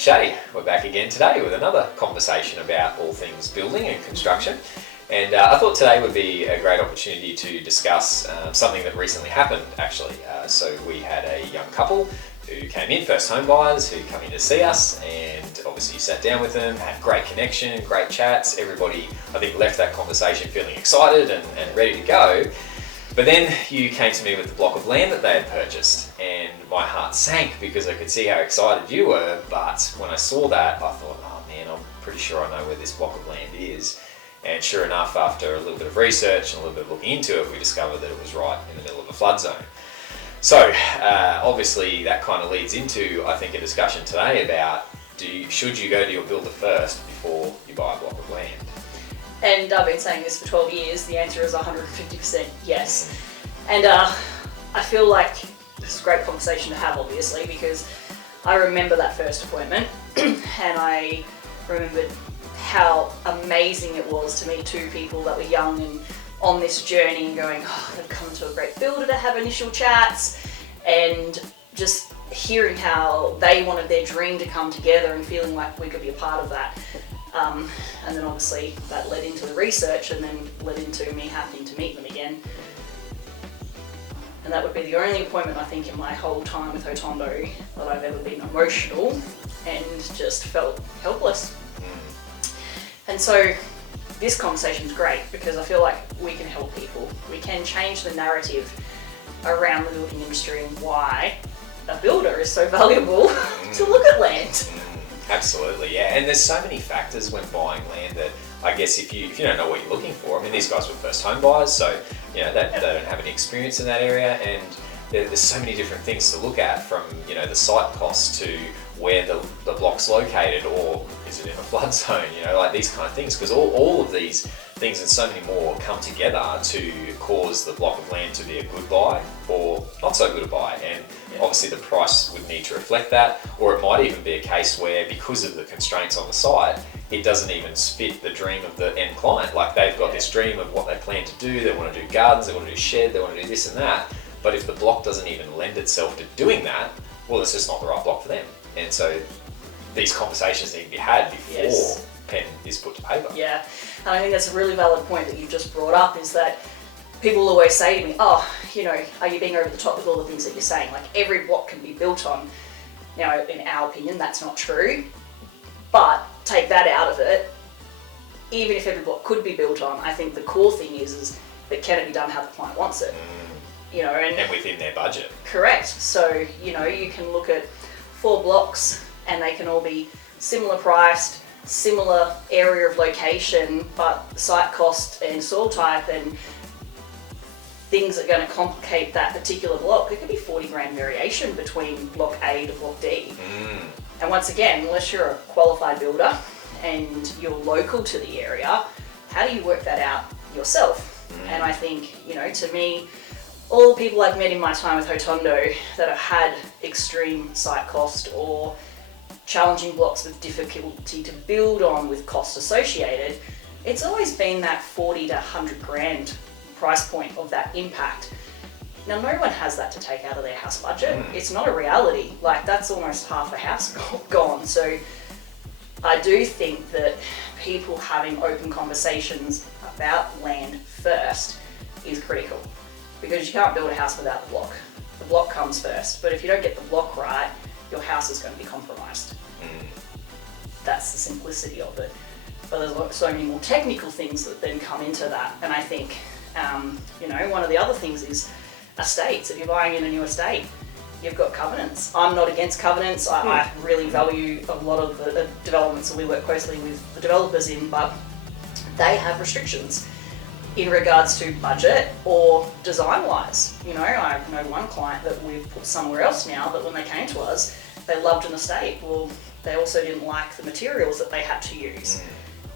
Shay, we're back again today with another conversation about all things building and construction. And I thought today would be a great opportunity to discuss something that recently happened, actually. So we had a young couple who came in, first home buyers, who come in to see us, and obviously sat down with them, had great connection, great chats. Everybody, I think, left that conversation feeling excited and ready to go. But then you came to me with the block of land that they had purchased, and my heart sank because I could see how excited you were. But when I saw that, I thought, oh man, I'm pretty sure I know where this block of land is. And sure enough, after a little bit of research and a little bit of looking into it, we discovered that it was right in the middle of a flood zone. So obviously that kind of leads into, I think, a discussion today about should you go to your builder first before you buy a block of land? And I've been saying this for 12 years, the answer is 150% yes. And I feel like this is a great conversation to have, obviously, because I remember that first appointment and I remembered how amazing it was to meet two people that were young and on this journey and going, oh, they've come to a great builder to have initial chats, and just hearing how they wanted their dream to come together and feeling like we could be a part of that. And then obviously that led into the research and then led into me happening to meet them again. And that would be the only appointment, I think, in my whole time with Hotondo that I've ever been emotional and just felt helpless. And so this conversation is great because I feel like we can help people. We can change the narrative around the building industry and why a builder is so valuable to look at land. Absolutely, yeah. And there's so many factors when buying land that I guess if you don't know what you're looking for, I mean, these guys were first home buyers, so they don't have any experience in that area, and there's so many different things to look at, from the site costs to where the block's located, or is it in a flood zone, like these kind of things, because all of these things and so many more come together to cause the block of land to be a good buy or not so good a buy. And obviously the price would need to reflect that, or it might even be a case where, because of the constraints on the site, it doesn't even fit the dream of the end client. Like, they've got this dream of what they plan to do, they want to do gardens, they want to do shed, they want to do this and that, but if the block doesn't even lend itself to doing that, well, it's just not the right block for them. And so these conversations need to be had before pen is put to paper. Yeah, and I think that's a really valid point that you've just brought up, is that people always say to me, oh, are you being over the top with all the things that you're saying? Like, every block can be built on. Now, in our opinion, that's not true, but take that out of it. Even if every block could be built on, I think the core thing is that can it be done how the client wants it? And within their budget. Correct. So, you can look at 4 blocks and they can all be similar priced, similar area of location, but site cost and soil type and things that are going to complicate that particular block. There could be 40 grand variation between block A to block D. And once again, unless you're a qualified builder and you're local to the area, how do you work that out yourself? And I think, to me, all the people I've met in my time with Hotondo that have had extreme site cost or challenging blocks with difficulty to build on with costs associated, it's always been that 40 to 100 grand price point of that impact. Now, no one has that to take out of their house budget. It's not a reality. Like, that's almost half a house gone. So I do think that people having open conversations about land first is critical, because you can't build a house without the block. The block comes first, but if you don't get the block right, your house is going to be compromised. That's the simplicity of it. But there's so many more technical things that then come into that. And I think, one of the other things is estates. If you're buying in a new estate, you've got covenants. I'm not against covenants. I really value a lot of the developments that we work closely with the developers in, but they have restrictions in regards to budget or design-wise. I know one client that we've put somewhere else now, that when they came to us, they loved an estate. Well, they also didn't like the materials that they had to use.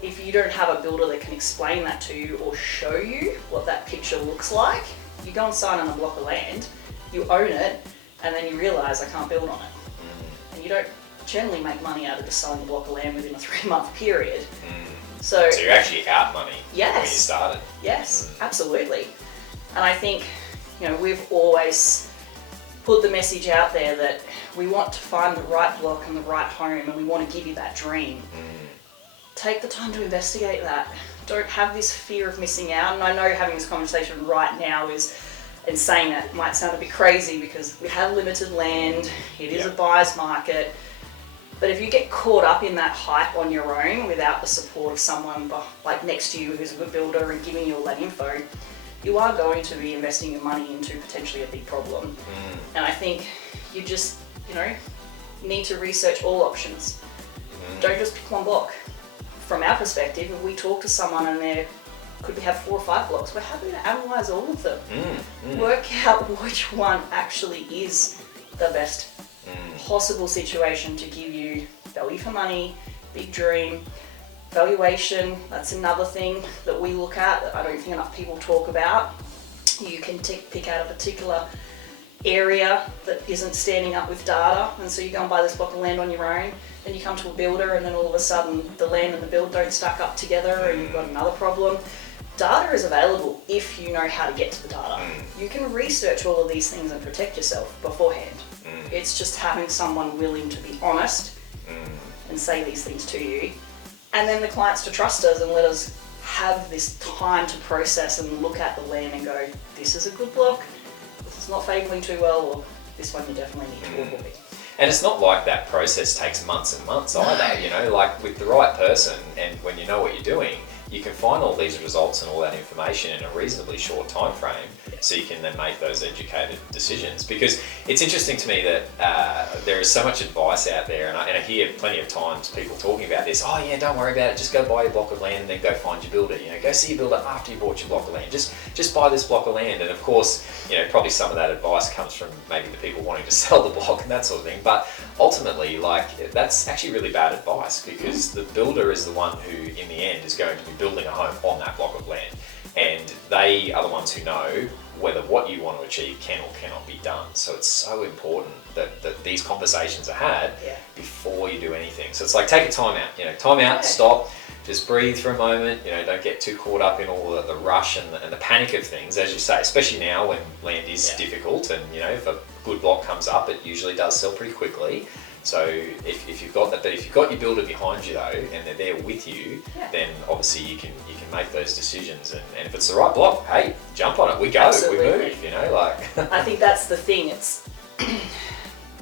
If you don't have a builder that can explain that to you or show you what that picture looks like, you go and sign on a block of land, you own it, and then you realise I can't build on it. And you don't generally make money out of just selling a block of land within a 3-month period. So you're actually out money when you started. Yes, absolutely. And I think, we've always put the message out there that we want to find the right block and the right home, and we want to give you that dream. Take the time to investigate that. Don't have this fear of missing out. And I know having this conversation right now and saying that might sound a bit crazy because we have limited land, it is a buyer's market. But if you get caught up in that hype on your own without the support of someone like next to you who's a good builder and giving you all that info, you are going to be investing your money into potentially a big problem. And I think you just, need to research all options. Don't just pick one block. From our perspective, if we talk to someone and they could have 4 or 5 blocks, we're happy to analyse all of them. Work out which one actually is the best possible situation to give you value for money, big dream, valuation. That's another thing that we look at that I don't think enough people talk about. You can pick out a particular area that isn't standing up with data, and so you go and buy this block of land on your own, then you come to a builder and then all of a sudden the land and the build don't stack up together and you've got another problem. Data is available if you know how to get to the data. You can research all of these things and protect yourself beforehand. It's just having someone willing to be honest and say these things to you, and then the clients to trust us and let us have this time to process and look at the land and go, this is a good block, this is not favoring too well, or this one you definitely need to avoid. And it's not like that process takes months and months either, like with the right person and when you know what you're doing, you can find all these results and all that information in a reasonably short time frame, so you can then make those educated decisions. Because it's interesting to me that there is so much advice out there, and I hear plenty of times people talking about this. Oh yeah, don't worry about it. Just go buy your block of land and then go find your builder. Go see your builder after you bought your block of land. Just buy this block of land. And of course, probably some of that advice comes from maybe the people wanting to sell the block and that sort of thing. But ultimately, that's actually really bad advice, because the builder is the one who, in the end, is going to be building a home on that block of land, and they are the ones who know whether what you want to achieve can or cannot be done. So it's so important that these conversations are had before you do anything. So it's like, take a time out, stop, just breathe for a moment. Don't get too caught up in all the rush and the panic of things, as you say, especially now when land is difficult, and if a good block comes up, it usually does sell pretty quickly. So if you've got that, but if you've got your builder behind you though, and they're there with you, then obviously you can make those decisions. And if it's the right block, hey, jump on it. We go, Absolutely. we move. I think that's the thing. It's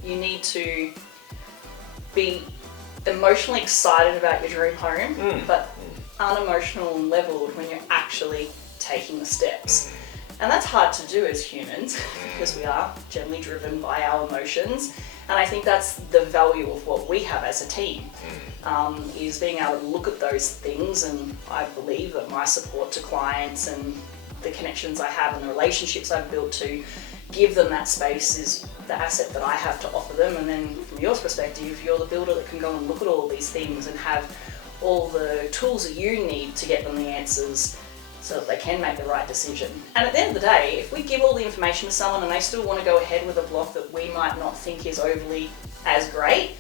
you need to be emotionally excited about your dream home, but unemotional and leveled when you're actually taking the steps. And that's hard to do as humans because we are generally driven by our emotions. And I think that's the value of what we have as a team, is being able to look at those things. And I believe that my support to clients and the connections I have and the relationships I've built to give them that space is the asset that I have to offer them. And then from your perspective, you're the builder that can go and look at all these things and have all the tools that you need to get them the answers so that they can make the right decision. And at the end of the day, if we give all the information to someone and they still want to go ahead with a block that we might not think is overly as great,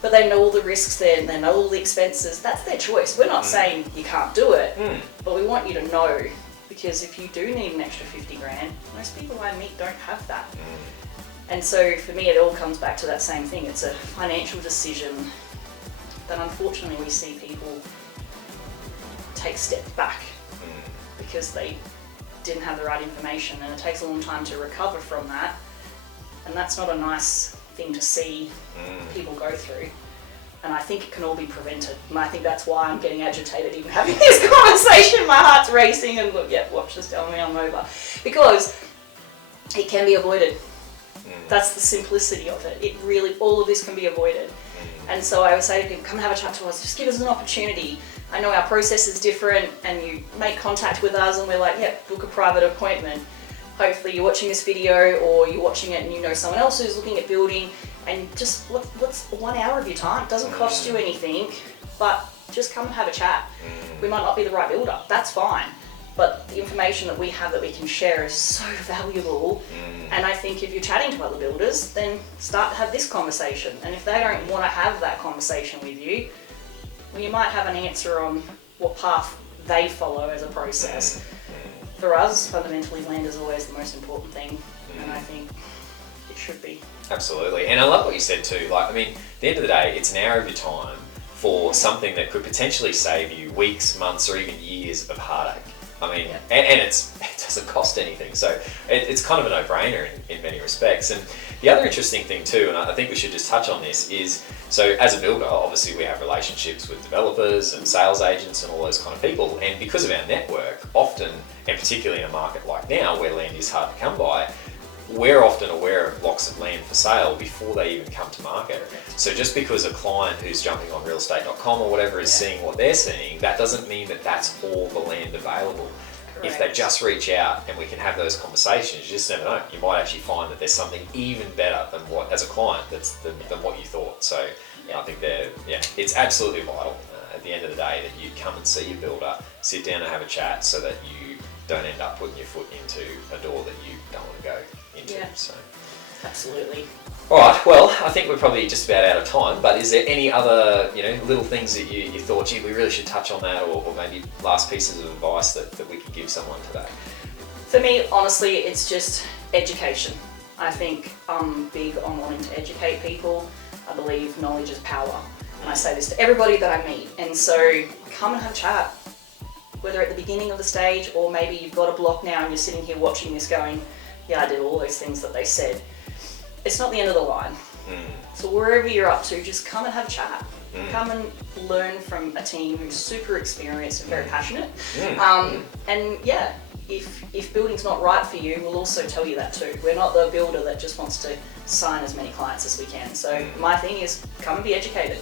but they know all the risks there and they know all the expenses, that's their choice. We're not saying you can't do it, but we want you to know, because if you do need an extra 50 grand, most people I meet don't have that. And so for me, it all comes back to that same thing. It's a financial decision that unfortunately we see people take steps back because they didn't have the right information, and it takes a long time to recover from that, and that's not a nice thing to see people go through. And I think it can all be prevented, and I think that's why I'm getting agitated even having this conversation. My heart's racing and look, watch this tell me I'm over, because it can be avoided. That's the simplicity of it. It really, all of this can be avoided. And so I would say to people, come and have a chat to us, just give us an opportunity. I know our process is different, and you make contact with us and we're like, book a private appointment. Hopefully you're watching this video or you're watching it and you know someone else who's looking at building, and just what's 1 hour of your time? It doesn't cost you anything, but just come and have a chat. We might not be the right builder, that's fine. But the information that we have that we can share is so valuable. And I think if you're chatting to other builders, then start to have this conversation. And if they don't want to have that conversation with you, well, you might have an answer on what path they follow as a process. For us, fundamentally, land is always the most important thing. And I think, it should be. Absolutely. And I love what you said too. Like, I mean, at the end of the day, it's an hour of your time for something that could potentially save you weeks, months, or even years of heartache. I mean, and it doesn't cost anything. So it's kind of a no-brainer in many respects. And the other interesting thing too, and I think we should just touch on this, is so as a builder, obviously we have relationships with developers and sales agents and all those kind of people. And because of our network, often, and particularly in a market like now where land is hard to come by, we're often aware of blocks of land for sale before they even come to market. So just because a client who's jumping on realestate.com or whatever is seeing what they're seeing, that doesn't mean that that's all the land available. Correct. If they just reach out and we can have those conversations, you just never know. You might actually find that there's something even better than what, as a client, than what you thought. So I think it's absolutely vital at the end of the day that you come and see your builder, sit down and have a chat so that you don't end up putting your foot into a door that you don't want to go into. Yeah. So Absolutely. all right, well, I think we're probably just about out of time, but is there any other, little things that you thought, gee, we really should touch on that, or maybe last pieces of advice that we could give someone today? For me, honestly, it's just education. I think I'm big on wanting to educate people. I believe knowledge is power. And I say this to everybody that I meet. And so come and have a chat, whether at the beginning of the stage or maybe you've got a block now and you're sitting here watching this going, yeah, I did all those things that they said. It's not the end of the line. So wherever you're up to, just come and have a chat. Come and learn from a team who's super experienced and very passionate. And yeah, if building's not right for you, we'll also tell you that too. We're not the builder that just wants to sign as many clients as we can. So my thing is come and be educated.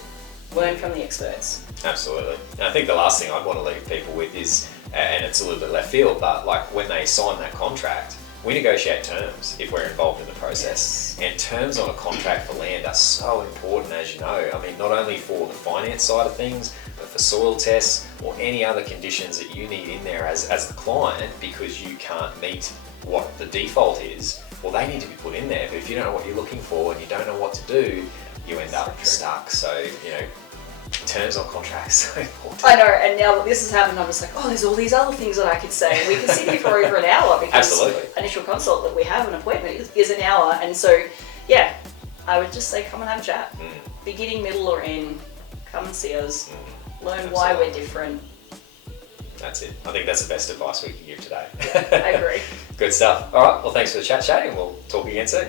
Learn from the experts. Absolutely. And I think the last thing I'd want to leave people with is, and it's a little bit left field, but like when they sign that contract, we negotiate terms if we're involved in the process. And terms on a contract for land are so important, as you know. I mean, not only for the finance side of things, but for soil tests or any other conditions that you need in there as the client, because you can't meet what the default is, well, they need to be put in there. But if you don't know what you're looking for and you don't know what to do, you end up stuck. So, terms on contracts so important. I know, and now that this has happened, I'm just like, oh, there's all these other things that I could say. We can sit here for over an hour because Absolutely. Initial consult that we have, an appointment is an hour. And so, yeah, I would just say come and have a chat. Beginning, middle or end, come and see us. Learn why we're different. That's it. I think that's the best advice we can give today. I agree. Good stuff. All right, well, thanks for the chat, Shay, and we'll talk again soon.